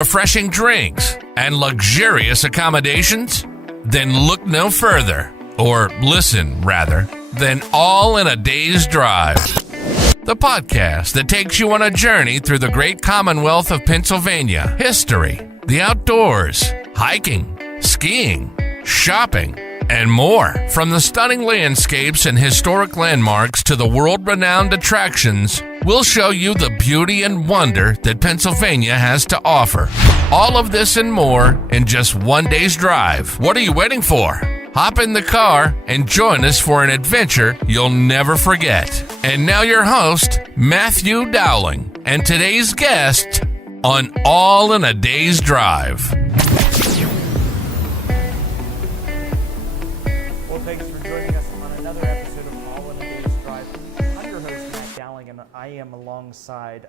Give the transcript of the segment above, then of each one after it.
refreshing drinks, and luxurious accommodations? Then look no further, or listen, rather, than All in a Day's Drive. The podcast that takes you on a journey through the great Commonwealth of Pennsylvania, history, the outdoors, hiking, skiing, shopping, and more. From the stunning landscapes and historic landmarks to the world-renowned attractions, we'll show you the beauty and wonder that Pennsylvania has to offer. All of this and more in just one day's drive. What are you waiting for? Hop in the car and join us for an adventure you'll never forget. And now your host, Matthew Dowling, and today's guest on All in a Day's Drive. Well, thanks for joining us on another episode of All in a Day's Drive. I'm your host, Matt Dowling, and I am alongside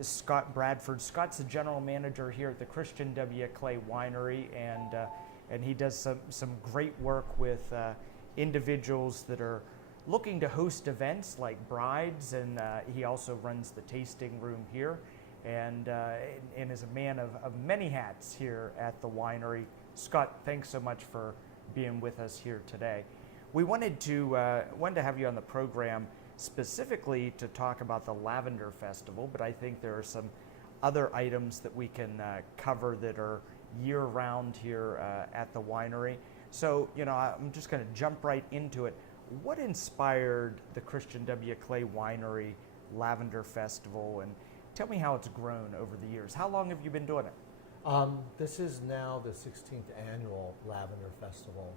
Scott Bradford. Scott's the general manager here at the Christian W. Klay Winery, and he does some great work with individuals that are looking to host events like brides, and he also runs the tasting room here, and is a man of many hats here at the winery. Scott, thanks so much for being with us here today. We wanted to have you on the program specifically to talk about the Lavender Festival, but I think there are some other items that we can cover that are year-round here at the winery. So, I'm just going to jump right into it. What inspired the Christian W. Klay Winery Lavender Festival, and tell me how it's grown over the years. How long have you been doing it? This is now the 16th annual Lavender Festival,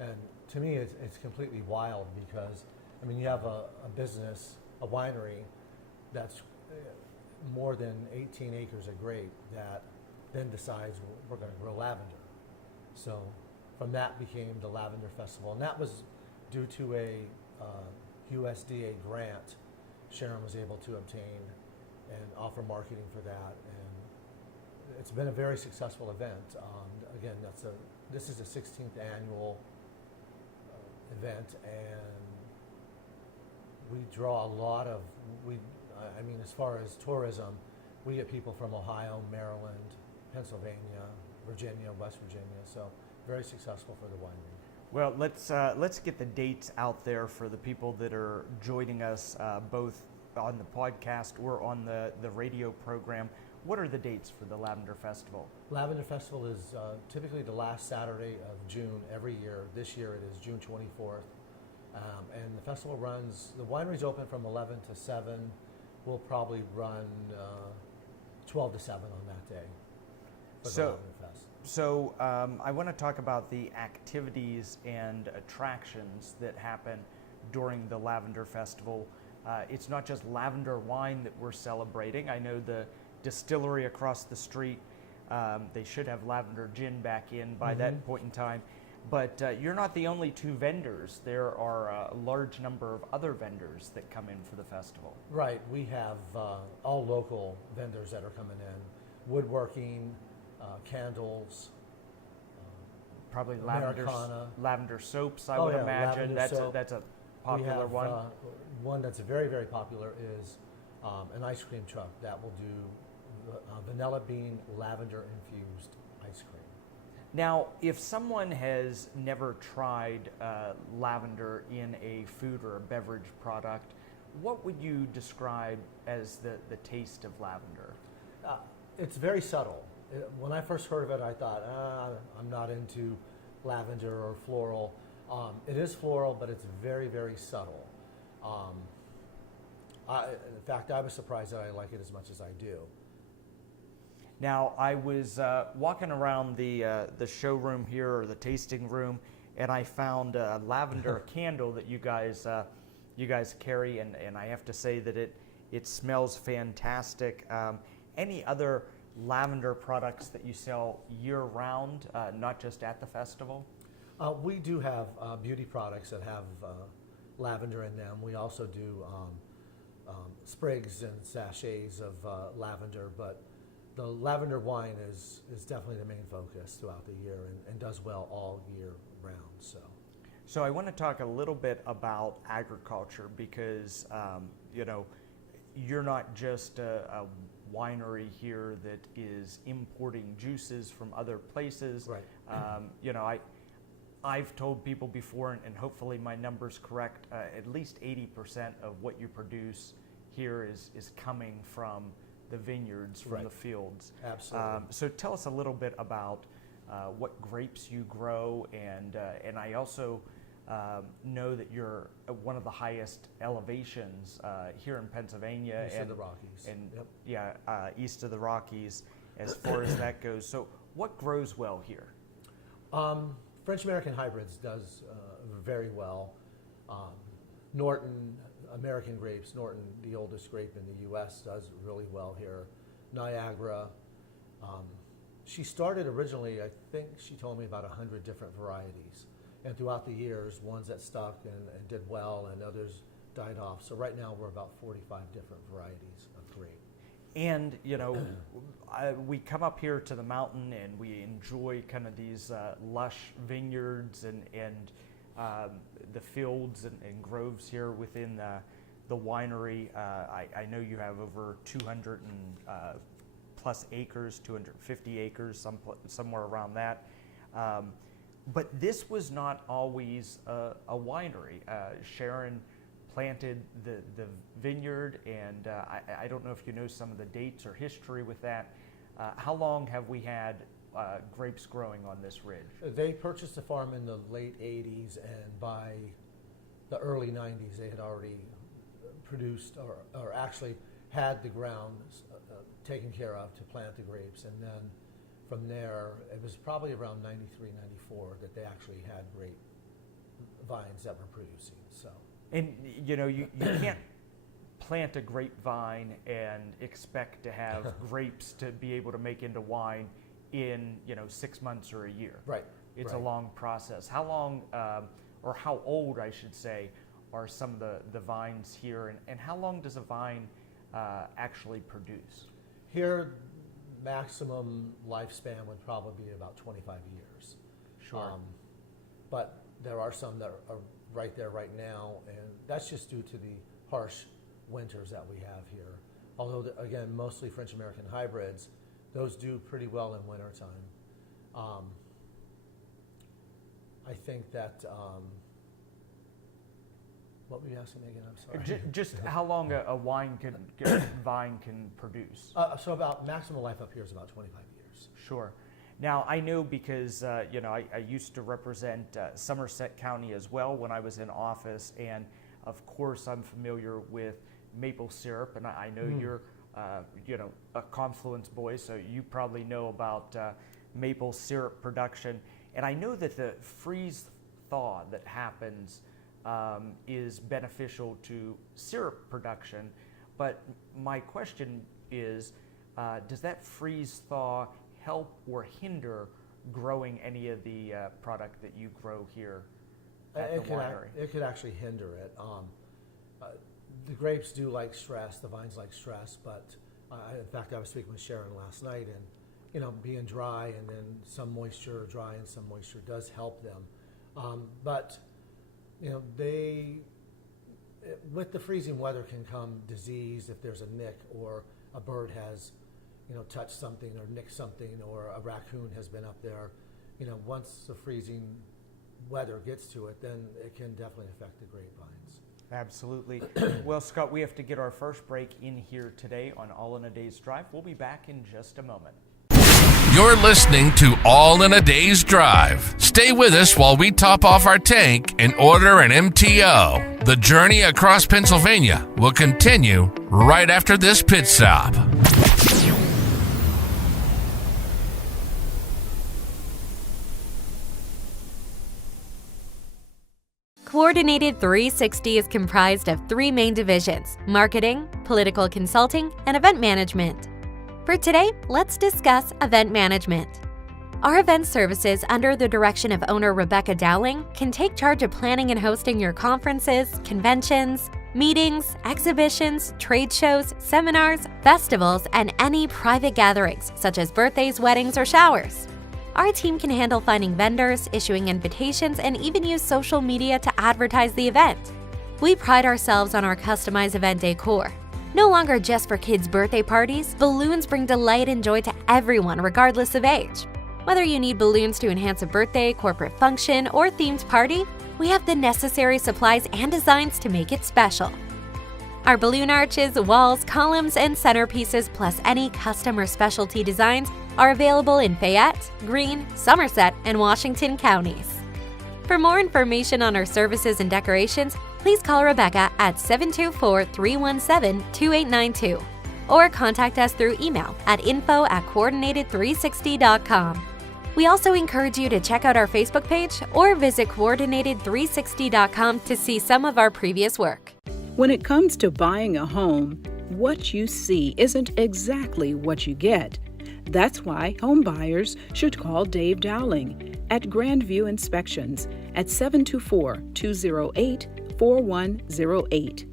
and to me it's completely wild because, you have a business, a winery that's more than 18 acres of grape that then decides we're going to grow lavender. So from that became the Lavender Festival, and that was due to a USDA grant Sharon was able to obtain and offer marketing for that, and it's been a very successful event. Again, this is the 16th annual event, and we draw a lot of, as far as tourism, we get people from Ohio, Maryland, Pennsylvania, Virginia, West Virginia, so very successful for the winery. Well, let's get the dates out there for the people that are joining us both on the podcast or on the radio program. What are the dates for the Lavender Festival? Lavender Festival is typically the last Saturday of June every year. This year it is June 24th. And the festival runs, the winery's open from 11 to 7. We'll probably run 12 to 7 on that day for the Lavender Fest. So I want to talk about the activities and attractions that happen during the Lavender Festival. It's not just lavender wine that we're celebrating. I know the distillery across the street, they should have lavender gin back in by that point in time. But you're not the only two vendors. There are a large number of other vendors that come in for the festival. Right. We have all local vendors that are coming in. Woodworking, candles. Probably lavender soaps, I would imagine. That's a popular one. One that's very, very popular is an ice cream truck that will do vanilla bean lavender infused ice cream. Now, if someone has never tried lavender in a food or a beverage product, what would you describe as the taste of lavender? It's very subtle. When I first heard of it, I thought, I'm not into lavender or floral. It is floral, but it's very, very subtle. In fact, I was surprised that I like it as much as I do. Now, I was walking around the showroom here, or the tasting room, and I found a lavender candle that you guys carry, and I have to say that it smells fantastic. Any other lavender products that you sell year-round, not just at the festival? We do have beauty products that have lavender in them. We also do sprigs and sachets of lavender, but the lavender wine is definitely the main focus throughout the year and does well all year round. So I want to talk a little bit about agriculture because you're not just a winery here that is importing juices from other places. Right. I've told people before, and hopefully my number's correct, at least 80% of what you produce here is coming from the vineyards, from the fields. Absolutely. So tell us a little bit about what grapes you grow, and I also know that you're one of the highest elevations here in Pennsylvania. East of the Rockies. And yep. East of the Rockies as far as that goes. So what grows well here? French American Hybrids does very well. Norton American grapes, Norton, the oldest grape in the U.S., does really well here. Niagara. She started originally, I think she told me, about 100 different varieties. And throughout the years, ones that stuck and did well and others died off. So right now we're about 45 different varieties of grape. And, we come up here to the mountain and we enjoy kind of these lush vineyards and the fields and groves here within the winery. I know you have over 200 and plus acres, 250 acres, somewhere around that. But this was not always a winery. Sharon planted the vineyard, and I don't know if you know some of the dates or history with that. How long have we had grapes growing on this ridge? They purchased the farm in the late 80s, and by the early 90s they had already produced or actually had the ground taken care of to plant the grapes. And then from there, it was probably around 93, 94 that they actually had grape vines that were producing. So. And you can't plant a grapevine and expect to have grapes to be able to make into wine in 6 months or a year. Right. It's a long process. How long, or how old, I should say, are some of the vines here, and how long does a vine actually produce? Here, maximum lifespan would probably be about 25 years. Sure. But there are some that are right there right now, and that's just due to the harsh winters that we have here. Although, again, mostly French American hybrids, those do pretty well in wintertime. I think that, what were you asking me again? I'm sorry. Just how long a vine can produce? So about maximum life up here is about 25 years. Sure. Now, I know because, I used to represent Somerset County as well when I was in office, and of course I'm familiar with maple syrup, and I know you're, a Confluence boy, so you probably know about maple syrup production. And I know that the freeze thaw that happens is beneficial to syrup production, but my question is, does that freeze thaw help or hinder growing any of the product that you grow here at the winery? It could actually hinder it. The grapes do like stress, the vines like stress, but in fact I was speaking with Sharon last night, and being dry and then some moisture, dry and some moisture does help them. But with the freezing weather can come disease if there's a nick or a bird has touched something or nicked something, or a raccoon has been up there. Once the freezing weather gets to it, then it can definitely affect the grapevines. Absolutely. Well, Scott, we have to get our first break in here today on All in a Day's Drive. We'll be back in just a moment. You're listening to All in a Day's Drive. Stay with us while we top off our tank and order an MTO. The journey across Pennsylvania will continue right after this pit stop. Coordinated 360 is comprised of three main divisions: marketing, political consulting, and event management. For today, let's discuss event management. Our event services, under the direction of owner Rebecca Dowling, can take charge of planning and hosting your conferences, conventions, meetings, exhibitions, trade shows, seminars, festivals, and any private gatherings, such as birthdays, weddings, or showers. Our team can handle finding vendors, issuing invitations, and even use social media to advertise the event. We pride ourselves on our customized event decor. No longer just for kids' birthday parties, balloons bring delight and joy to everyone regardless of age. Whether you need balloons to enhance a birthday, corporate function, or themed party, we have the necessary supplies and designs to make it special. Our balloon arches, walls, columns, and centerpieces, plus any custom or specialty designs, are available in Fayette, Greene, Somerset, and Washington counties. For more information on our services and decorations, please call Rebecca at 724-317-2892 or contact us through email at info@coordinated360.com. We also encourage you to check out our Facebook page or visit coordinated360.com to see some of our previous work. When it comes to buying a home, what you see isn't exactly what you get. That's why home buyers should call Dave Dowling at Grandview Inspections at 724-208-4108.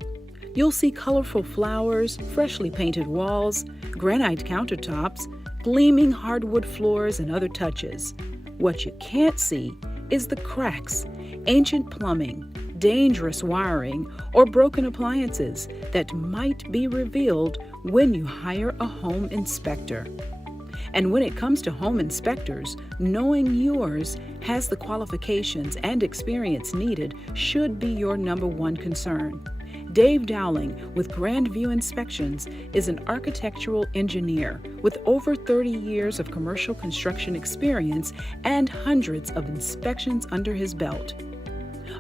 You'll see colorful flowers, freshly painted walls, granite countertops, gleaming hardwood floors, and other touches. What you can't see is the cracks, ancient plumbing, dangerous wiring, or broken appliances that might be revealed when you hire a home inspector. And when it comes to home inspectors, knowing yours has the qualifications and experience needed should be your number one concern. Dave Dowling with Grandview Inspections is an architectural engineer with over 30 years of commercial construction experience and hundreds of inspections under his belt.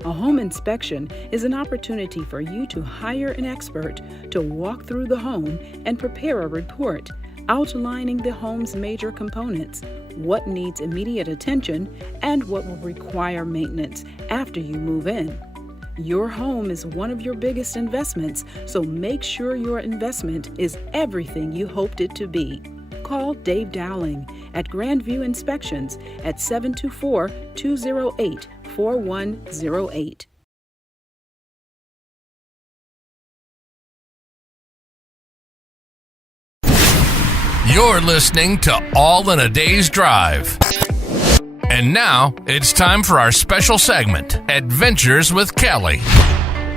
A home inspection is an opportunity for you to hire an expert to walk through the home and prepare a report outlining the home's major components, what needs immediate attention, and what will require maintenance after you move in. Your home is one of your biggest investments, so make sure your investment is everything you hoped it to be. Call Dave Dowling at Grandview Inspections at 724-208-4108. You're listening to All in a Day's Drive. And now, it's time for our special segment, Adventures with Kelly.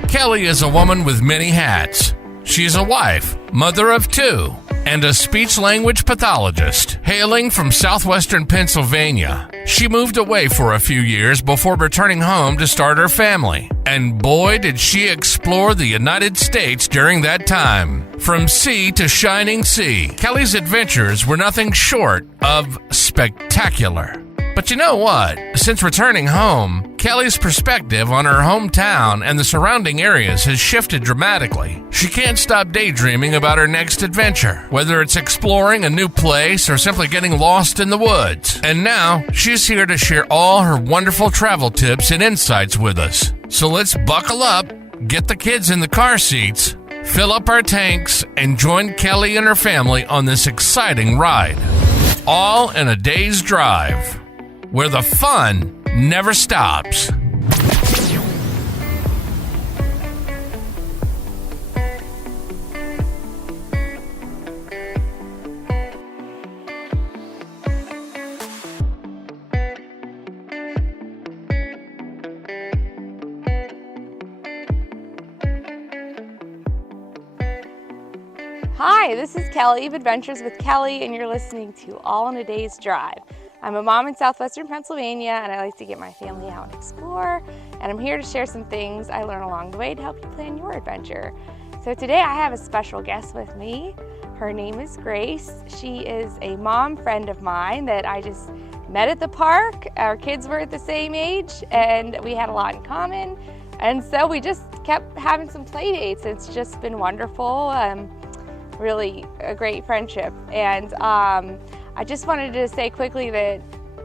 Kelly is a woman with many hats. She's a wife, mother of two, and a speech-language pathologist. Hailing from southwestern Pennsylvania, she moved away for a few years before returning home to start her family. And boy, did she explore the United States during that time. From sea to shining sea, Kelly's adventures were nothing short of spectacular. But you know what? Since returning home, Kelly's perspective on her hometown and the surrounding areas has shifted dramatically. She can't stop daydreaming about her next adventure, whether it's exploring a new place or simply getting lost in the woods. And now, she's here to share all her wonderful travel tips and insights with us. So let's buckle up, get the kids in the car seats, fill up our tanks, and join Kelly and her family on this exciting ride. All in a day's drive, where the fun never stops. Hi, this is Kelly of Adventures with Kelly, and you're listening to All in a Day's Drive. I'm a mom in southwestern Pennsylvania, and I like to get my family out and explore, and I'm here to share some things I learn along the way to help you plan your adventure. So today I have a special guest with me. Her name is Grace. She is a mom friend of mine that I just met at the park. Our kids were at the same age, and we had a lot in common, and so we just kept having some play dates. It's just been wonderful. Really a great friendship. And I just wanted to say quickly that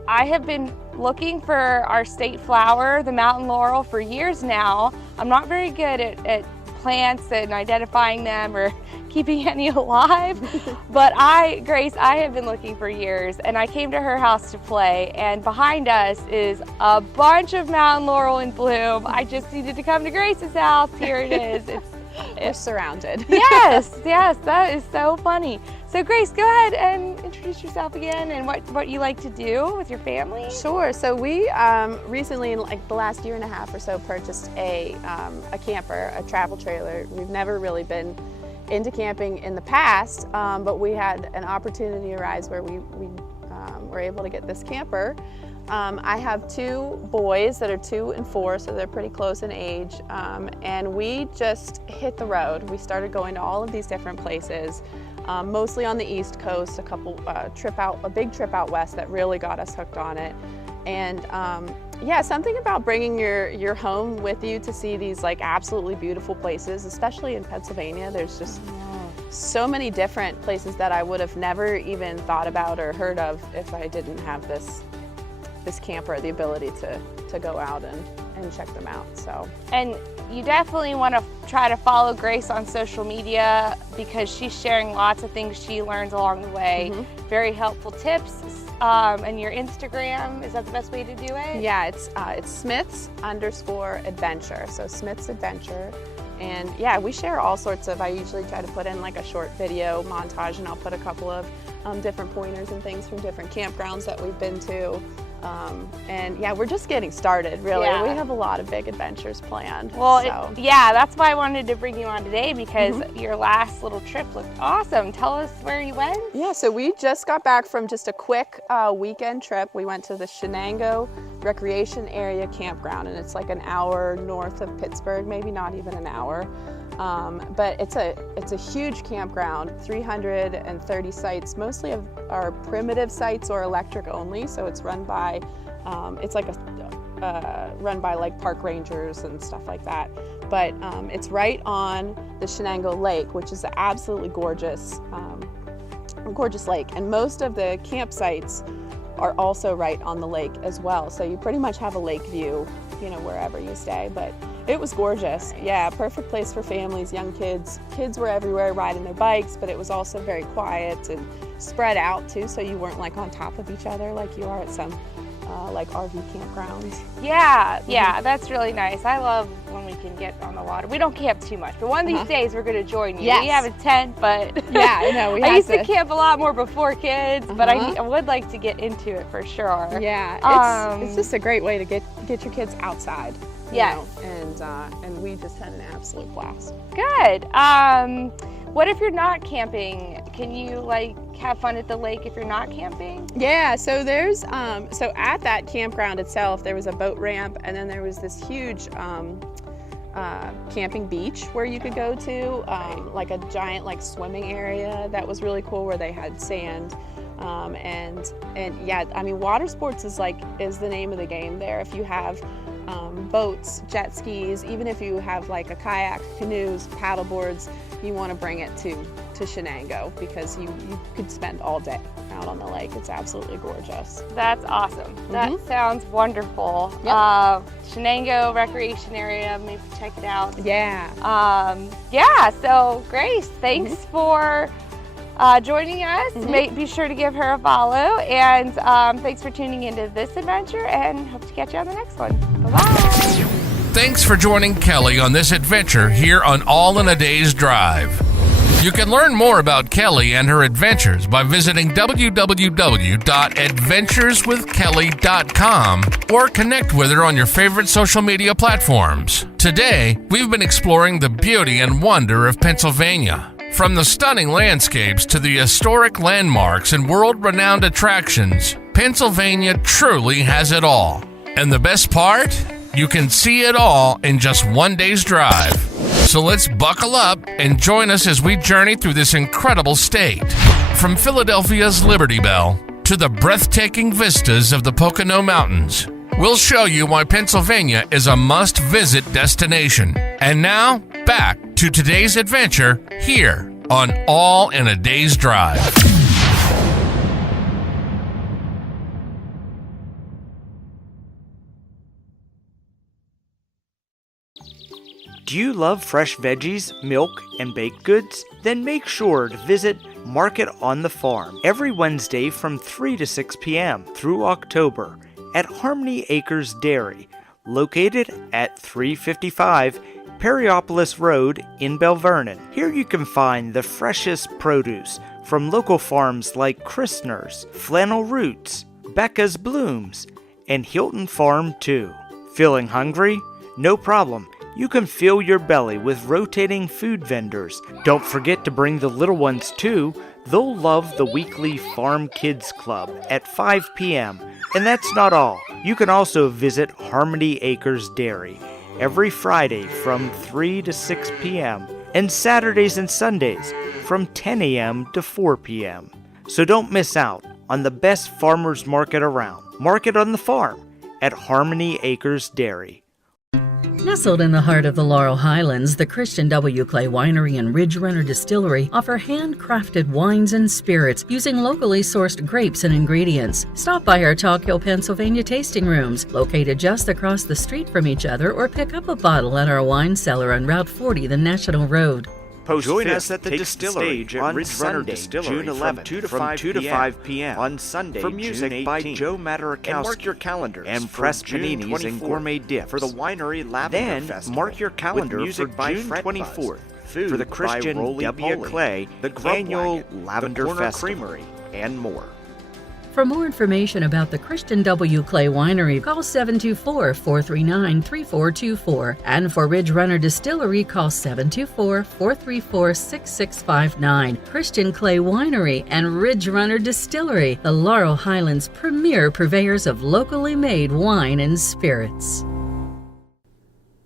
I have been looking for our state flower, the mountain laurel, for years now. I'm not very good at plants and identifying them or keeping any alive, but Grace, I have been looking for years, and I came to her house to play, and behind us is a bunch of mountain laurel in bloom. I just needed to come to Grace's house. Here it is. We're surrounded. Yes, that is so funny. So Grace, go ahead and introduce yourself again and what you like to do with your family. Sure. So we recently, in like the last year and a half or so, purchased a camper, a travel trailer. We've never really been into camping in the past, but we had an opportunity arise where we were able to get this camper. I have 2 boys that are 2 and 4, so they're pretty close in age, and we just hit the road. We started going to all of these different places, mostly on the East Coast, a big trip out west that really got us hooked on it. And yeah, something about bringing your home with you to see these like absolutely beautiful places, especially in Pennsylvania. There's just so many different places that I would have never even thought about or heard of if I didn't have this camper, the ability to go out and check them out. So, and you definitely want to try to follow Grace on social media because she's sharing lots of things she learns along the way. Very helpful tips. And your Instagram, is that the best way to do it? Yeah, it's Smiths_adventure. So Smiths Adventure. And yeah, we share all sorts of, I usually try to put in like a short video montage, and I'll put a couple of different pointers and things from different campgrounds that we've been to. And yeah, we're just getting started, really. Yeah. We have a lot of big adventures planned. Well, so. Yeah, that's why I wanted to bring you on today, because your last little trip looked awesome. Tell us where you went. Yeah, so we just got back from just a quick weekend trip. We went to the Shenango Recreation Area Campground, and it's like an hour north of Pittsburgh, maybe not even an hour. But it's a huge campground, 330 sites. Mostly are primitive sites or electric only. So it's run by, run by like park rangers and stuff like that. But it's right on the Shenango Lake, which is an absolutely gorgeous, gorgeous lake. And most of the campsites are also right on the lake as well. So you pretty much have a lake view, wherever you stay. But it was gorgeous. Yeah, perfect place for families, young kids. Kids were everywhere riding their bikes, but it was also very quiet and spread out too, so you weren't like on top of each other like you are at some like RV campgrounds. Yeah, that's really nice. I love when we can get on the water. We don't camp too much, but one of these days we're going to join you. Yes. We have a tent, but yeah, no, I used to camp a lot more before kids, but I would like to get into it for sure. Yeah, it's just a great way to get your kids outside. Yes. And we just had an absolute blast. Good. What if you're not camping? Can you like have fun at the lake if you're not camping? Yeah, so there's so at that campground itself, there was a boat ramp, and then there was this huge camping beach where you could go to, like a giant like swimming area that was really cool, where they had sand. And yeah, I mean, water sports is the name of the game there. If you have boats, jet skis, even if you have like a kayak, canoes, paddle boards, you want to bring it to Shenango, because you could spend all day out on the lake. It's absolutely gorgeous. That's awesome. That sounds wonderful. Yep. Shenango Recreation Area, maybe check it out. Yeah. Yeah, so Grace, thanks for joining us. Be sure to give her a follow, and thanks for tuning into this adventure, and hope to catch you on the next one. Bye-bye. Thanks for joining Kelly on this adventure here on All in a Day's Drive. You can learn more about Kelly and her adventures by visiting www.adventureswithkelly.com or connect with her on your favorite social media platforms. Today, we've been exploring the beauty and wonder of Pennsylvania. From the stunning landscapes to the historic landmarks and world-renowned attractions, Pennsylvania truly has it all. And the best part? You can see it all in just one day's drive. So let's buckle up and join us as we journey through this incredible state. From Philadelphia's Liberty Bell to the breathtaking vistas of the Pocono Mountains, we'll show you why Pennsylvania is a must-visit destination. And now, back to today's adventure here on All in a Day's Drive. Do you love fresh veggies, milk, and baked goods? Then make sure to visit Market on the Farm every Wednesday from 3 to 6 p.m. through October at Harmony Acres Dairy, located at 355 Periopolis Road in Bell Vernon. Here you can find the freshest produce from local farms like Christner's, Flannel Roots, Becca's Blooms, and Hilton Farm too. Feeling hungry? No problem. You can fill your belly with rotating food vendors. Don't forget to bring the little ones too. They'll love the weekly Farm Kids Club at 5 p.m. And that's not all. You can also visit Harmony Acres Dairy every Friday from 3 to 6 p.m. and Saturdays and Sundays from 10 a.m. to 4 p.m. So don't miss out on the best farmers market around. Market on the Farm at Harmony Acres Dairy. Nestled in the heart of the Laurel Highlands, the Christian W. Klay Winery and Ridge Runner Distillery offer handcrafted wines and spirits using locally sourced grapes and ingredients. Stop by our Talk Hill, Pennsylvania tasting rooms, located just across the street from each other, or pick up a bottle at our wine cellar on Route 40, the National Road. Join us at the distillery on Ridge Runner Distillery June 11th from 2 to 5 p.m. on Sunday, for music by Joe Matarikowski. And mark your calendars and press paninis and gourmet dips for the winery Lavender Festival. Mark your calendar with music by June 24th for the Christian W. Klay, the annual Lavender Festival, Creamery, and more. For more information about the Christian W. Klay Winery, call 724-439-3424. And for Ridge Runner Distillery, call 724-434-6659. Christian Klay Winery and Ridge Runner Distillery, the Laurel Highlands' premier purveyors of locally made wine and spirits.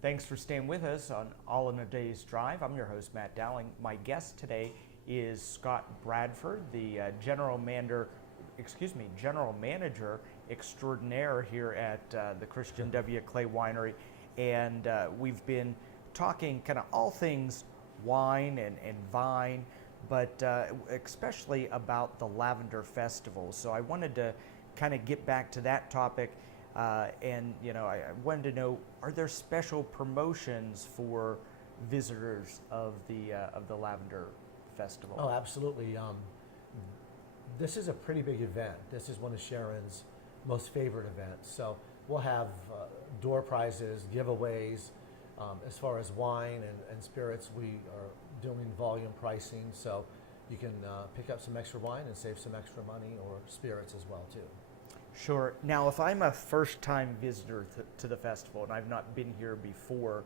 Thanks for staying with us on All in a Day's Drive. I'm your host, Matt Dowling. My guest today is Scott Bradford, the General Manager extraordinaire here at the Christian W. Klay Winery. And we've been talking kind of all things wine and vine, but especially about the Lavender Festival. So I wanted to kind of get back to that topic. And I wanted to know, are there special promotions for visitors of the Lavender Festival? Oh, absolutely. This is a pretty big event. This is one of Sharon's most favorite events. So we'll have door prizes, giveaways. As far as wine and spirits, we are doing volume pricing, so you can pick up some extra wine and save some extra money, or spirits as well too. Sure. Now, if I'm a first-time visitor to the festival and I've not been here before,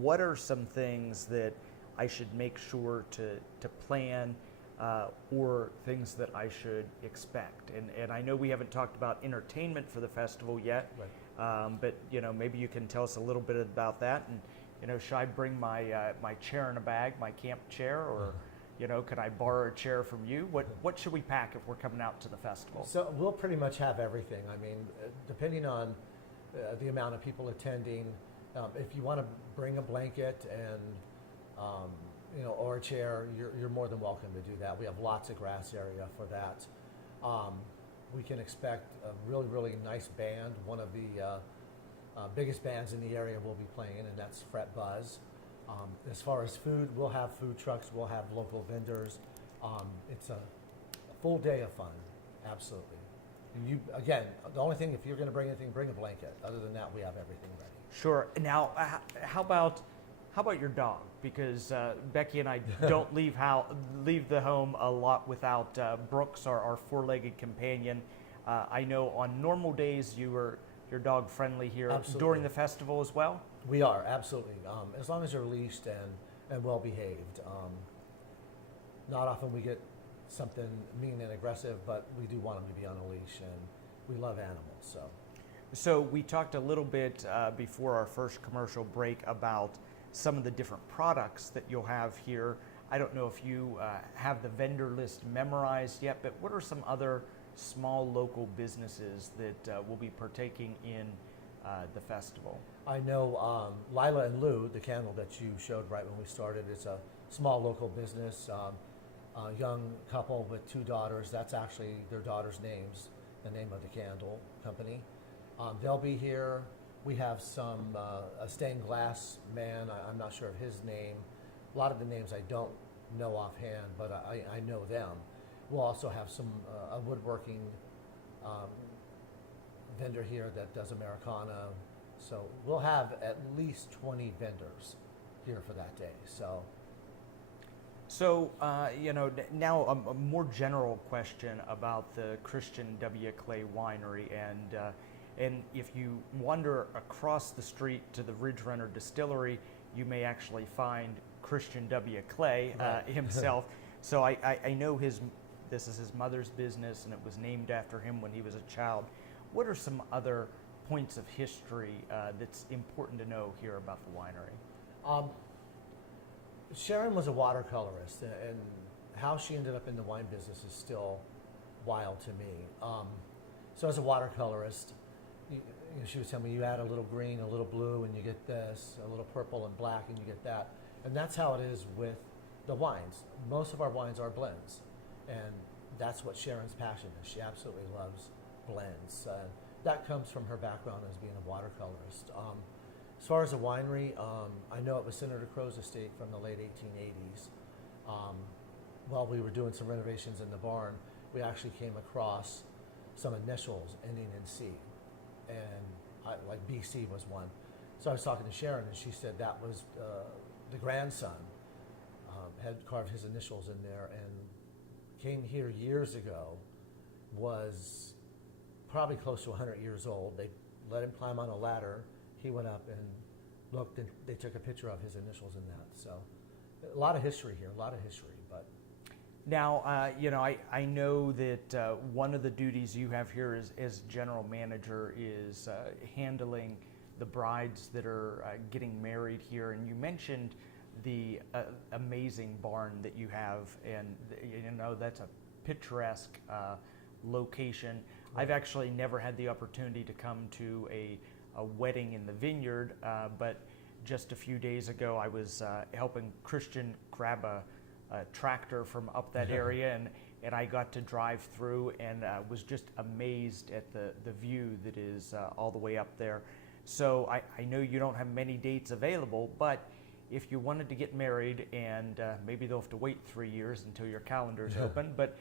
what are some things that I should make sure to plan, or things that I should expect? And I know we haven't talked about entertainment for the festival yet, right. But maybe you can tell us a little bit about that. And should I bring my my chair in a bag, my camp chair, or can I borrow a chair from you? What should we pack if we're coming out to the festival? So we'll pretty much have everything. I mean, depending on the amount of people attending, if you want to bring a blanket and or a chair, you're more than welcome to do that. We have lots of grass area for that. We can expect a really, really nice band. One of the biggest bands in the area will be playing, and that's Fret Buzz. As far as food, we'll have food trucks, we'll have local vendors. It's a full day of fun, absolutely. And again, the only thing, if you're going to bring anything, bring a blanket. Other than that, we have everything ready. Sure. Now, how about your dog? Because Becky and I don't leave the home a lot without Brooks, our four-legged companion. I know on normal days you're dog friendly here. Absolutely. During the festival as well? We are, absolutely. As long as you're leashed and well behaved. Not often we get something mean and aggressive, but we do want them to be on a leash, and we love animals. So we talked a little bit before our first commercial break about some of the different products that you'll have here. I don't know if you have the vendor list memorized yet, but what are some other small local businesses that will be partaking in the festival? I know Lila and Lou, the candle that you showed right when we started, is a small local business, a young couple with two daughters. That's actually their daughters' names, the name of the candle company. They'll be here. We have a stained glass man. I'm not sure of his name. A lot of the names I don't know offhand, but I know them. We'll also have a woodworking vendor here that does Americana. So we'll have at least 20 vendors here for that day. So now a more general question about the Christian W. Klay Winery, and And if you wander across the street to the Ridge Runner Distillery, you may actually find Christian W. Klay himself. So I know this is his mother's business, and it was named after him when he was a child. What are some other points of history that's important to know here about the winery? Sharon was a watercolorist, and how she ended up in the wine business is still wild to me. So as a watercolorist, she would tell me, you add a little green, a little blue, and you get this, a little purple and black, and you get that. And that's how it is with the wines. Most of our wines are blends, and that's what Sharon's passion is. She absolutely loves blends. That comes from her background as being a watercolorist. As far as the winery, I know it was Senator Crow's estate from the late 1880s. While we were doing some renovations in the barn, we actually came across some initials ending in C, and like BC was one. So I was talking to Sharon, and she said that was the grandson had carved his initials in there, and came here years ago, was probably close to 100 years old. They let him climb on a ladder. He went up and looked, and they took a picture of his initials in that. So a lot of history here, a lot of history. But now, I know that one of the duties you have here as general manager is handling the brides that are getting married here. And you mentioned the amazing barn that you have, and that's a picturesque location. I've actually never had the opportunity to come to a wedding in the vineyard, but just a few days ago I was helping Christian grab a tractor from up that area, and I got to drive through and was just amazed at the view that is all the way up there. So I know you don't have many dates available, but if you wanted to get married, and maybe they'll have to wait 3 years until your calendar's open, but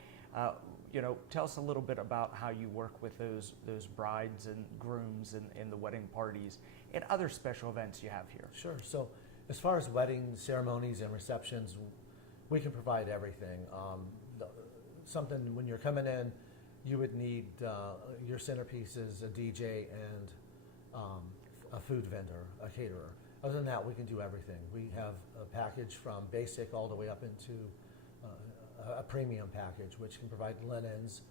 tell us a little bit about how you work with those brides and grooms in the wedding parties and other special events you have here. Sure. So as far as weddings, ceremonies, and receptions, we can provide everything. Something when you're coming in, you would need your centerpieces, a DJ, and a food vendor, a caterer. Other than that, we can do everything. We have a package from basic all the way up into a premium package, which can provide linens.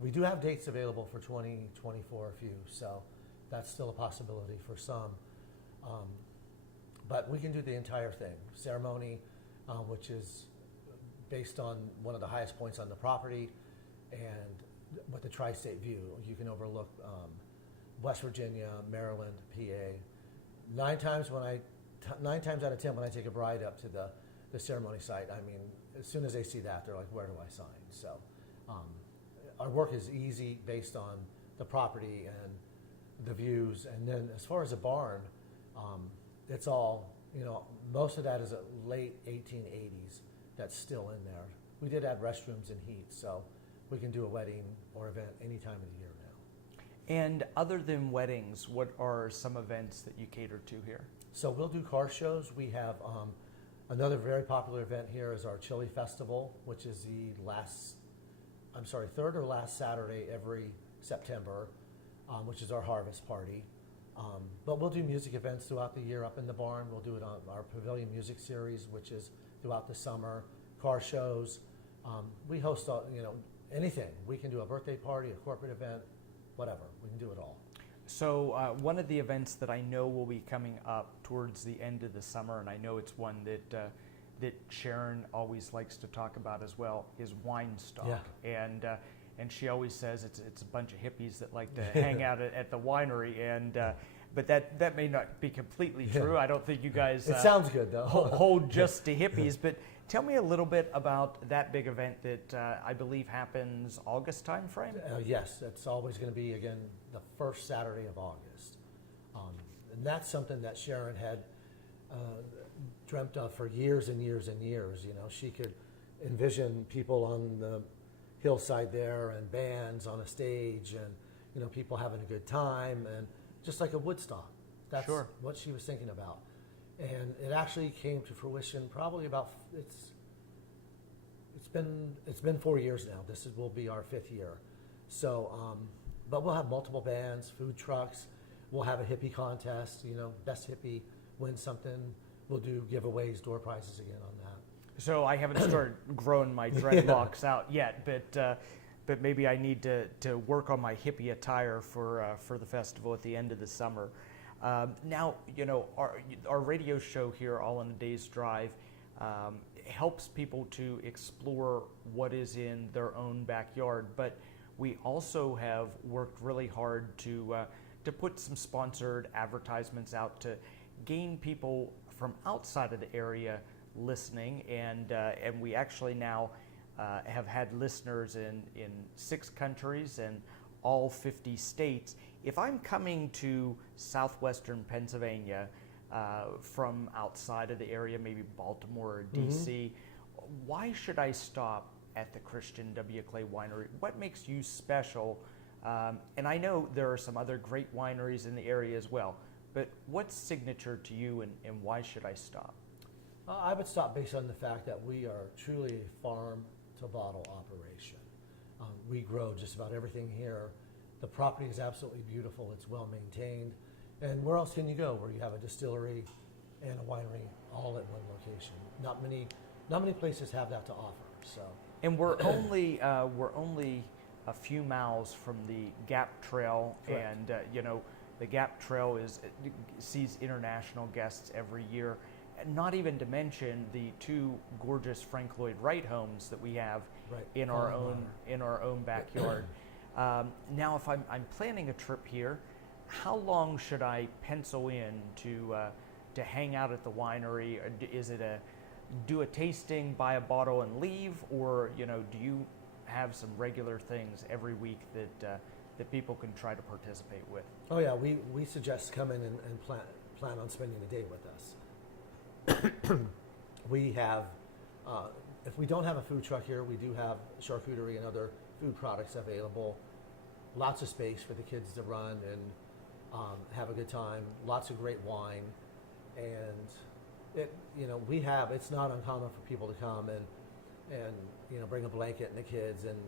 We do have dates available for 2024 a few, so that's still a possibility for some. But we can do the entire thing. Ceremony, which is based on one of the highest points on the property, and with the tri-state view. You can overlook West Virginia, Maryland, PA. 9 times out of 10 when I take a bride up to the ceremony site, I mean, as soon as they see that, they're like, where do I sign? So our work is easy based on the property and the views. And then as far as the barn, it's all, most of that is late 1880s that's still in there. We did add restrooms and heat, so we can do a wedding or event any time of the year now. And other than weddings, what are some events that you cater to here? So we'll do car shows. We have another very popular event here is our Chili Festival, which is the third or last Saturday every September, which is our harvest party. But we'll do music events throughout the year up in the barn. We'll do it on our Pavilion Music Series, which is throughout the summer. Car shows. We host anything. We can do a birthday party, a corporate event, whatever. We can do it all. So one of the events that I know will be coming up towards the end of the summer, and I know it's one that Sharon always likes to talk about as well, is Wine Stock. Yeah. And she always says it's a bunch of hippies that like to hang out at the winery, and but that may not be completely true. I don't think you guys it sounds good though. hold just to hippies. But tell me a little bit about that big event that I believe happens August time frame. Yes, it's always going to be again the first Saturday of August, and that's something that Sharon had dreamt of for years and years and years. She could envision people on the hillside there and bands on a stage and people having a good time, and just like a Woodstock. That's sure what she was thinking about. And it actually came to fruition probably about it's been 4 years now. This will be our 5th year. So But we'll have multiple bands, food trucks. We'll have a hippie contest. Best hippie wins something. We'll do giveaways, door prizes again on that. So I haven't started growing my dreadlocks out yet, but maybe I need to work on my hippie attire for the festival at the end of the summer. Now, our radio show here, All in a Day's Drive, helps people to explore what is in their own backyard, but we also have worked really hard to put some sponsored advertisements out to gain people from outside of the area listening, and we actually now have had listeners in 6 countries and all 50 states. If I'm coming to southwestern Pennsylvania from outside of the area, maybe Baltimore or DC, why should I stop at the Christian W. Klay Winery? What makes you special? And I know there are some other great wineries in the area as well, but what's signature to you, and why should I stop? I would stop based on the fact that we are truly a farm-to-bottle operation. We grow just about everything here. The property is absolutely beautiful. It's well maintained. And where else can you go where you have a distillery and a winery all at one location? Not many places have that to offer. So. And we're only a few miles from the Gap Trail. Correct. And the Gap Trail sees international guests every year. Not even to mention the 2 gorgeous Frank Lloyd Wright homes that we have in our own backyard. Now, if I'm planning a trip here, how long should I pencil in to hang out at the winery? Is it do a tasting, buy a bottle, and leave, or do you have some regular things every week that people can try to participate with? Oh yeah, we suggest come in and plan on spending a day with us. We have, if we don't have a food truck here, we do have charcuterie and other food products available. Lots of space for the kids to run and have a good time. Lots of great wine, and it's not uncommon for people to come and bring a blanket and the kids and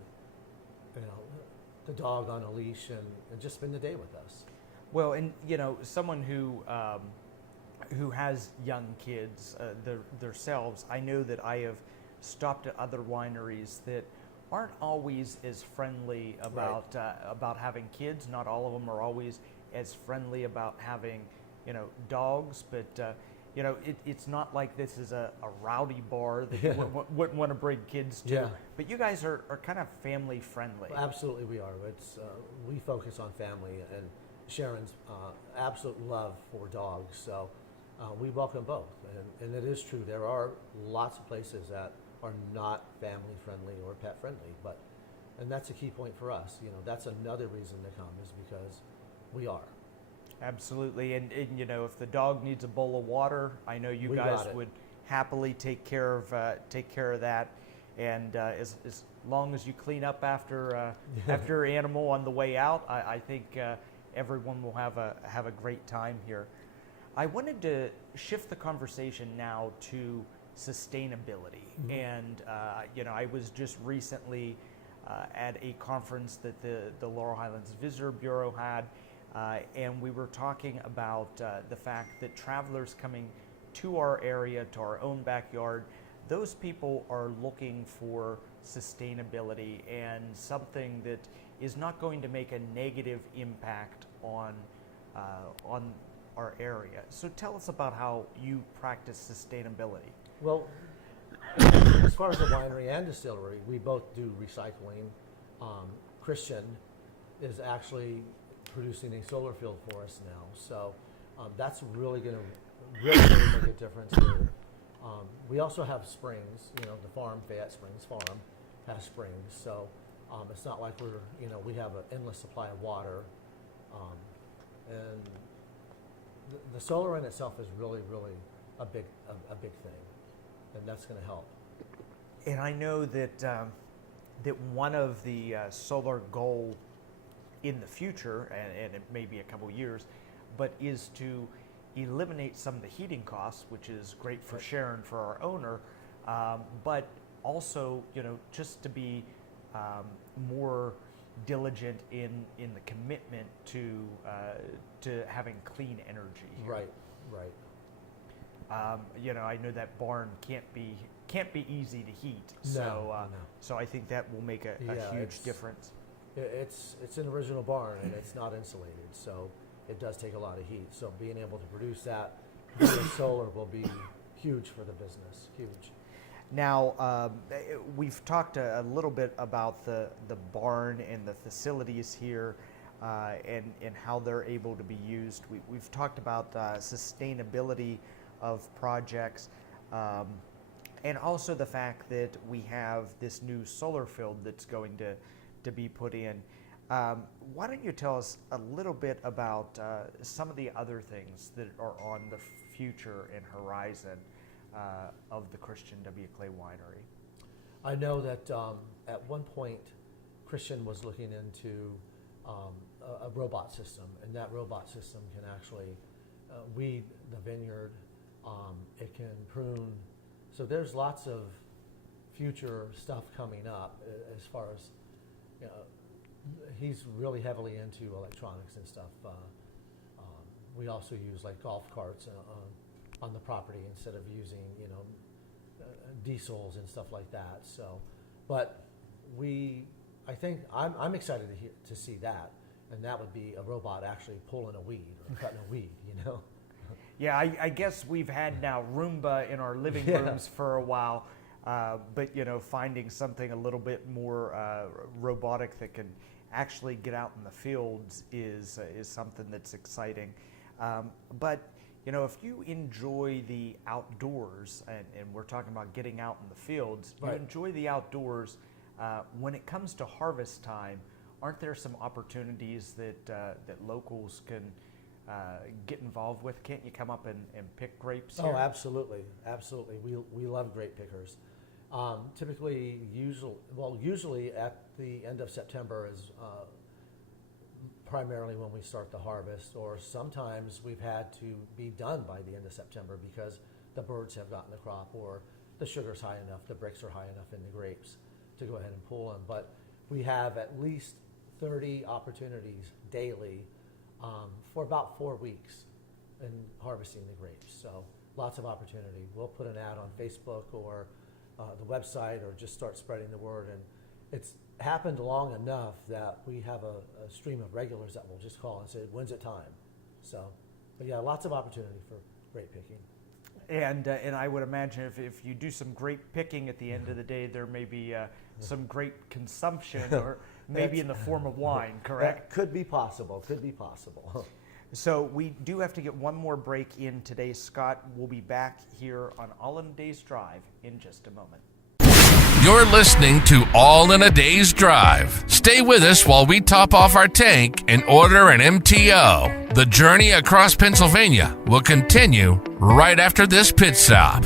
the dog on a leash and just spend the day with us. Well, and someone who has young kids themselves, I know that I have stopped at other wineries that aren't always as friendly about having kids. Not all of them are always as friendly about having dogs, but it's not like this is a rowdy bar that you wouldn't want to bring kids to. Yeah. But you guys are kind of family friendly. Well, absolutely, we are. We focus on family and Sharon's absolute love for dogs, so we welcome both. And it is true, there are lots of places that are not family friendly or pet friendly, and that's a key point for us. That's another reason to come, is because we are. Absolutely, and if the dog needs a bowl of water, I know you guys would happily take care of that. And as long as you clean up after your animal on the way out, I think everyone will have a great time here. I wanted to shift the conversation now to sustainability, and I was just recently at a conference that the Laurel Highlands Visitor Bureau had. And we were talking about the fact that travelers coming to our area, to our own backyard, those people are looking for sustainability and something that is not going to make a negative impact on our area. So tell us about how you practice sustainability. Well, as far as the winery and distillery, we both do recycling. Christian is actually producing a solar field for us now, so that's really going to really make a difference here. We also have springs. The farm, Fayette Springs Farm, has springs, so it's not like we have an endless supply of water, and the solar in itself is really a big thing, and that's going to help. And I know that one of the solar goal in the future, and it may be a couple years, but is to eliminate some of the heating costs, which is great for Sharon, for our owner, but also just to be more diligent in the commitment to having clean energy here. Right. I know that barn can't be easy to heat. No. So I think that will make a huge difference. It's an original barn and it's not insulated, so it does take a lot of heat. So being able to produce that via solar will be huge for the business. Huge. Now, we've talked a little bit about the barn and the facilities here and how they're able to be used. We've talked about sustainability of projects and also the fact that we have this new solar field that's going to be put in. Why don't you tell us a little bit about some of the other things that are on the future and horizon of the Christian W. Klay Winery? I know that at one point Christian was looking into a robot system, and that robot system can actually weed the vineyard. It can prune. So there's lots of future stuff coming up as far as, he's really heavily into electronics and stuff. We also use like golf carts on the property instead of using, diesels and stuff like that. So, but I think I'm excited to see that, and that would be a robot actually pulling a weed or cutting a weed, Yeah, I guess we've had now Roomba in our living rooms for a while, but finding something a little bit more robotic that can actually get out in the fields is something that's exciting. But if you enjoy the outdoors, and we're talking about getting out in the fields, right. You enjoy the outdoors. When it comes to harvest time, aren't there some opportunities that locals can get involved with? Can't you come up and pick grapes here? Oh, absolutely. We love grape pickers. Typically, usually at the end of September is primarily when we start the harvest, or sometimes we've had to be done by the end of September because the birds have gotten the crop, or the sugar's high enough, the Brix are high enough in the grapes to go ahead and pull them. But we have at least 30 opportunities daily for about 4 weeks in harvesting the grapes. So lots of opportunity. We'll put an ad on Facebook or the website, or just start spreading the word. And it's happened long enough that we have a stream of regulars that will just call and say, when's it time? So, but yeah, lots of opportunity for grape picking. And I would imagine if you do some grape picking at the end of the day, there may be some grape consumption, or maybe in the form of wine, correct? That could be possible. So we do have to get one more break in today. Scott will be back here on All in a Day's Drive in just a moment. You're listening to All in a Day's Drive. Stay with us while we top off our tank and order an MTO. The journey across Pennsylvania will continue right after this pit stop.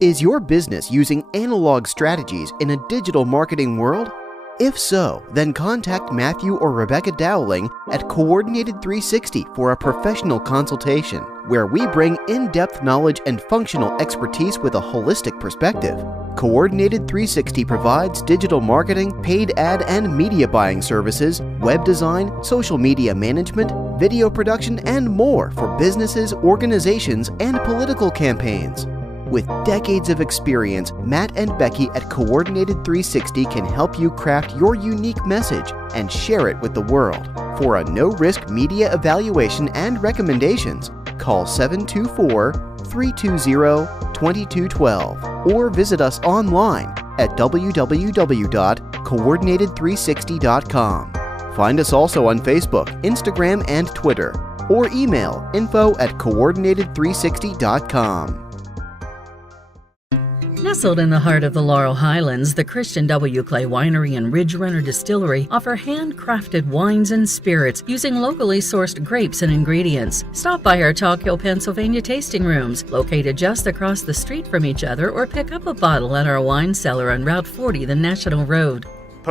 Is your business using analog strategies in a digital marketing world? If so, then contact Matthew or Rebecca Dowling at Coordinated 360 for a professional consultation, where we bring in-depth knowledge and functional expertise with a holistic perspective. Coordinated 360 provides digital marketing, paid ad and media buying services, web design, social media management, video production, and more for businesses, organizations, and political campaigns. With decades of experience, Matt and Becky at Coordinated 360 can help you craft your unique message and share it with the world. For a no-risk media evaluation and recommendations, call 724-320-2212 or visit us online at www.coordinated360.com. Find us also on Facebook, Instagram, and Twitter, or email info@coordinated360.com. Nestled in the heart of the Laurel Highlands, the Christian W. Klay Winery and Ridge Runner Distillery offer handcrafted wines and spirits using locally sourced grapes and ingredients. Stop by our Tokyo, Pennsylvania tasting rooms, located just across the street from each other, or pick up a bottle at our wine cellar on Route 40, the National Road.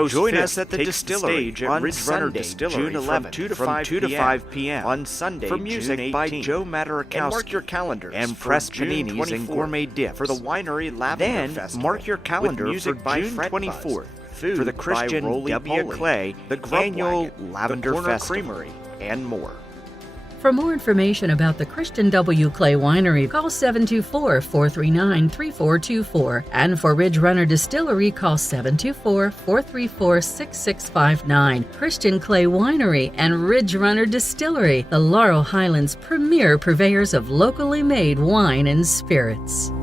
Join us at the Distillery on Ridge Runner Distillery June 11th from 2 to 5 p.m. On Sunday, for music by Joe Matarikowski. And mark your calendars and press paninis and gourmet dips for the winery Lavender Festival. Then mark your calendar with music for June 24th for the Christian W. Klay, the annual Lavender Festival, Creamery, and more. For more information about the Christian W. Klay Winery, call 724-439-3424. And for Ridge Runner Distillery, call 724-434-6659. Christian Klay Winery and Ridge Runner Distillery, the Laurel Highlands' premier purveyors of locally made wine and spirits.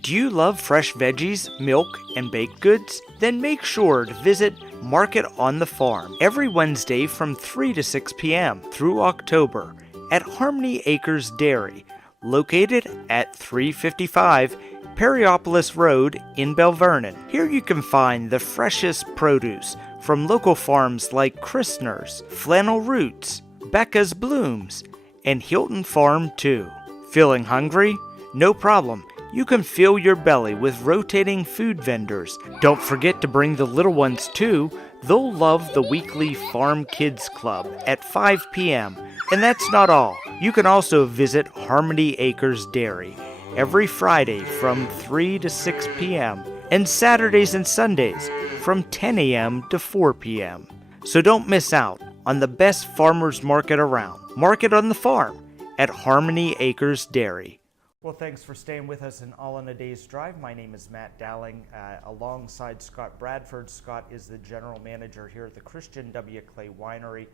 Do you love fresh veggies, milk, and baked goods? Then make sure to visit Market on the Farm every Wednesday from 3 to 6 p.m. through October at Harmony Acres Dairy, located at 355 Periopolis Road in Bell Vernon. Here you can find the freshest produce from local farms like Christner's, Flannel Roots, Becca's Blooms, and Hilton Farm too. Feeling hungry? No problem. You can fill your belly with rotating food vendors. Don't forget to bring the little ones too. They'll love the weekly Farm Kids Club at 5 p.m. And that's not all. You can also visit Harmony Acres Dairy every Friday from 3 to 6 p.m. and Saturdays and Sundays from 10 a.m. to 4 p.m. So don't miss out on the best farmers market around. Market on the Farm at Harmony Acres Dairy. Well, thanks for staying with us in All in a Day's Drive. My name is Matt Dowling, alongside Scott Bradford. Scott is the general manager here at the Christian W. Klay Winery.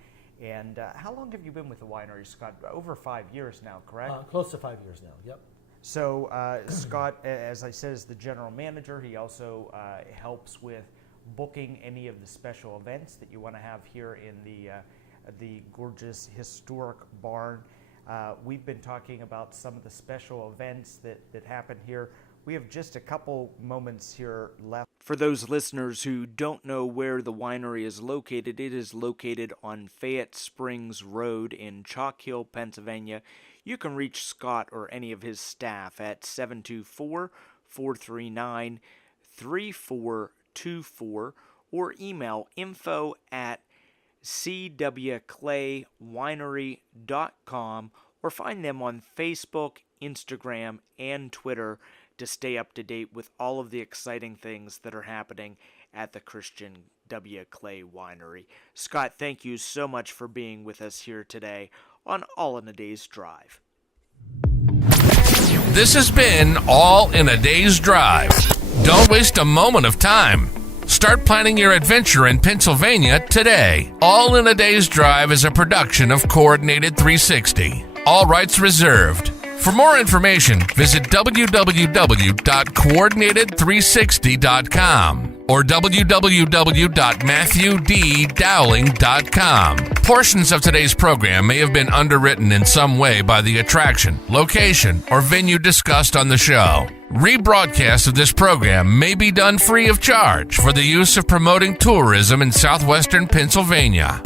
And how long have you been with the winery, Scott? Over 5 years now, correct? Close to 5 years now, yep. So Scott, as I said, is the general manager. He also helps with booking any of the special events that you want to have here in the gorgeous historic barn. We've been talking about some of the special events that happen here. We have just a couple moments here left. For those listeners who don't know where the winery is located, it is located on Fayette Springs Road in Chalk Hill, Pennsylvania. You can reach Scott or any of his staff at 724-439-3424 or email info@cwclaywinery.com or find them on Facebook, Instagram, and Twitter to stay up to date with all of the exciting things that are happening at the Christian W. Klay Winery. Scott, thank you so much for being with us here today on All in a Day's Drive. This has been All in a Day's Drive. Don't waste a moment of time. Start planning your adventure in Pennsylvania today. All in a Day's Drive is a production of Coordinated 360. All rights reserved. For more information, visit www.coordinated360.com or www.matthewddowling.com. Portions of today's program may have been underwritten in some way by the attraction, location, or venue discussed on the show. Rebroadcast of this program may be done free of charge for the use of promoting tourism in southwestern Pennsylvania.